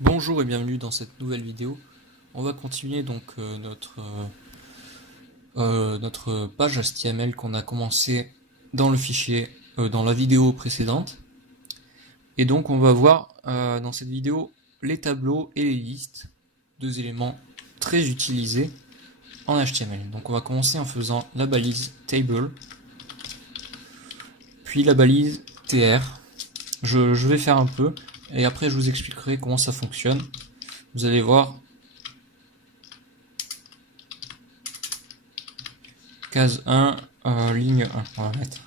Bonjour et bienvenue dans cette nouvelle vidéo. On va continuer donc notre page HTML qu'on a commencé dans le fichier, dans la vidéo précédente. Et donc on va voir dans cette vidéo les tableaux et les listes, deux éléments très utilisés en HTML. Donc on va commencer en faisant la balise table, puis la balise tr. Je vais faire un peu et après je vous expliquerai comment ça fonctionne. Vous allez voir. Case 1, ligne 1, on va mettre.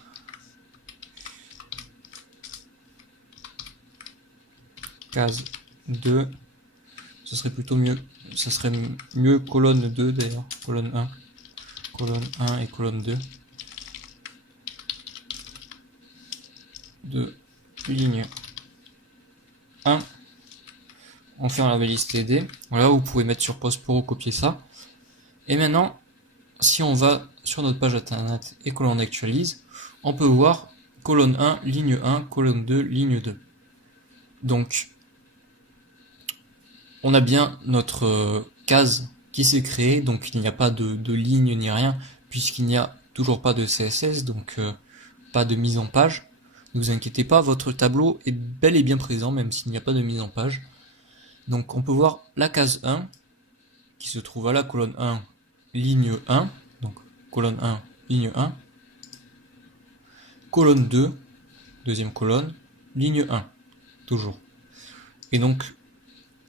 Case 2, ce serait plutôt mieux, ça serait mieux colonne 2 d'ailleurs, colonne 1 et colonne 2. De ligne 1, on fait la balise TD. Voilà, vous pouvez mettre sur pause pour recopier ça. Et maintenant, si on va sur notre page internet et que l'on actualise, on peut voir colonne 1, ligne 1, colonne 2, ligne 2. Donc, on a bien notre case qui s'est créée, donc il n'y a pas de ligne ni rien, puisqu'il n'y a toujours pas de CSS, donc pas de mise en page. Ne vous inquiétez pas, votre tableau est bel et bien présent, même s'il n'y a pas de mise en page. Donc on peut voir la case 1, qui se trouve à la colonne 1, ligne 1, donc colonne 1, ligne 1, colonne 2, deuxième colonne, ligne 1, toujours. Et donc,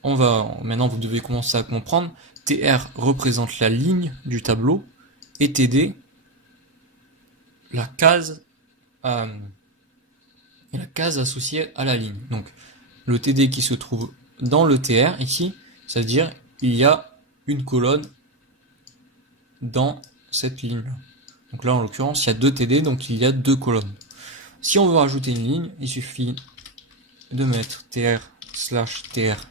maintenant vous devez commencer à comprendre, TR représente la ligne du tableau, et TD, la case associée à la ligne. Donc, le TD qui se trouve dans le TR ici, c'est-à-dire il y a une colonne dans cette ligne. Donc là, en l'occurrence, il y a deux TD, donc il y a deux colonnes. Si on veut rajouter une ligne, il suffit de mettre tr/tr.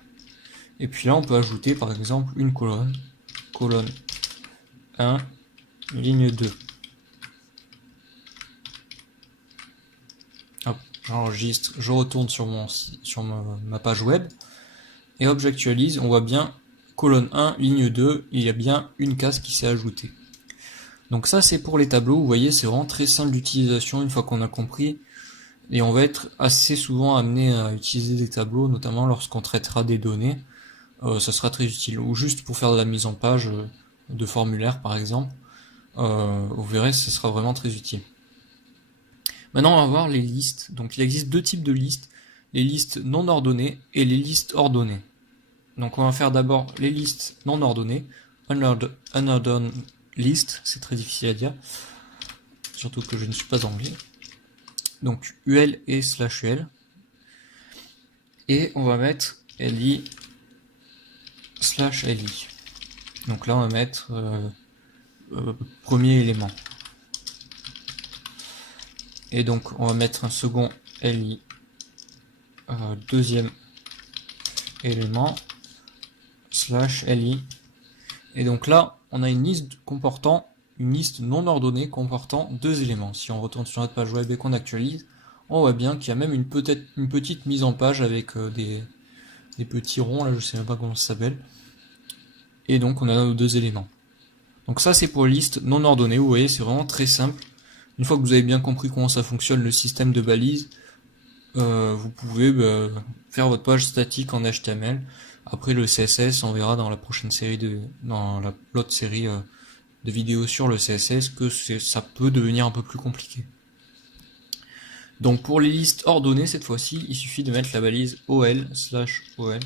Et puis là, on peut ajouter par exemple une colonne, colonne 1, ligne 2. Hop, j'enregistre, je retourne sur ma page web. Et hop, j'actualise, on voit bien colonne 1, ligne 2, il y a bien une case qui s'est ajoutée. Donc ça c'est pour les tableaux, vous voyez c'est vraiment très simple d'utilisation une fois qu'on a compris. Et on va être assez souvent amené à utiliser des tableaux, notamment lorsqu'on traitera des données. Ça sera très utile. Ou juste pour faire de la mise en page de formulaire par exemple. Vous verrez, ce sera vraiment très utile. Maintenant on va voir les listes. Donc il existe deux types de listes. Les listes non ordonnées et les listes ordonnées. Donc on va faire d'abord les listes non ordonnées. Unordoned list, c'est très difficile à dire. Surtout que je ne suis pas anglais. Donc UL et /UL. Et on va mettre LI /LI. Donc là on va mettre premier élément. Et donc on va mettre un second LI deuxième élément /LI. Et donc là on a une liste non ordonnée comportant deux éléments. Si on retourne sur notre page web et qu'on actualise, on voit bien qu'il y a même une petite mise en page avec des petits ronds, là je sais même pas comment ça s'appelle. Et donc on a nos deux éléments. Donc ça c'est pour les listes non ordonnées, vous voyez c'est vraiment très simple. Une fois que vous avez bien compris comment ça fonctionne le système de balises, vous pouvez faire votre page statique en HTML. Après le CSS, on verra dans la prochaine série dans l'autre série de vidéos sur le CSS que ça peut devenir un peu plus compliqué. Donc pour les listes ordonnées cette fois-ci, il suffit de mettre la balise OL/OL.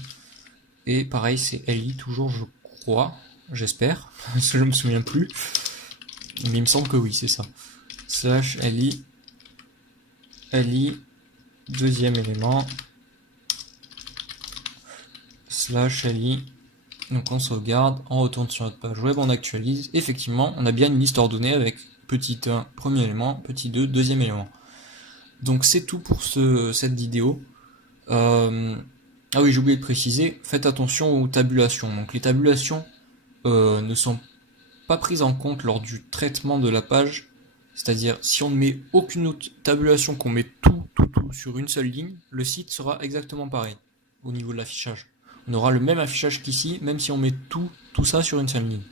Et pareil c'est LI toujours je crois, j'espère, parce que je me souviens plus. Mais il me semble que oui c'est ça. /LI deuxième élément /LI. Donc on sauvegarde, on retourne sur notre page web, on actualise. Effectivement, on a bien une liste ordonnée avec petit 1 premier élément, petit 2 deuxième élément. Donc c'est tout pour cette vidéo. Ah oui, j'ai oublié de préciser, faites attention aux tabulations. Donc les tabulations ne sont pas prises en compte lors du traitement de la page. C'est-à-dire, si on ne met aucune autre tabulation, qu'on met tout sur une seule ligne, le site sera exactement pareil au niveau de l'affichage. On aura le même affichage qu'ici, même si on met tout ça sur une seule ligne.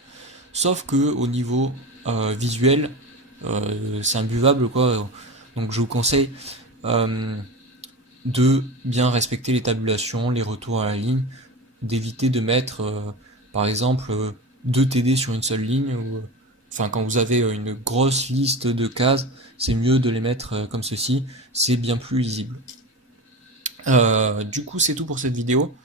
Sauf que au niveau visuel, c'est imbuvable quoi. Donc je vous conseille de bien respecter les tabulations, les retours à la ligne, d'éviter de mettre par exemple 2 TD sur une seule ligne, ou enfin quand vous avez une grosse liste de cases, c'est mieux de les mettre comme ceci, c'est bien plus lisible. Du coup c'est tout pour cette vidéo.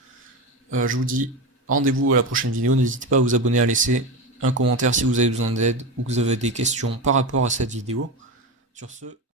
Je vous dis rendez-vous à la prochaine vidéo, n'hésitez pas à vous abonner, à laisser un commentaire si vous avez besoin d'aide ou que vous avez des questions par rapport à cette vidéo. Sur ce,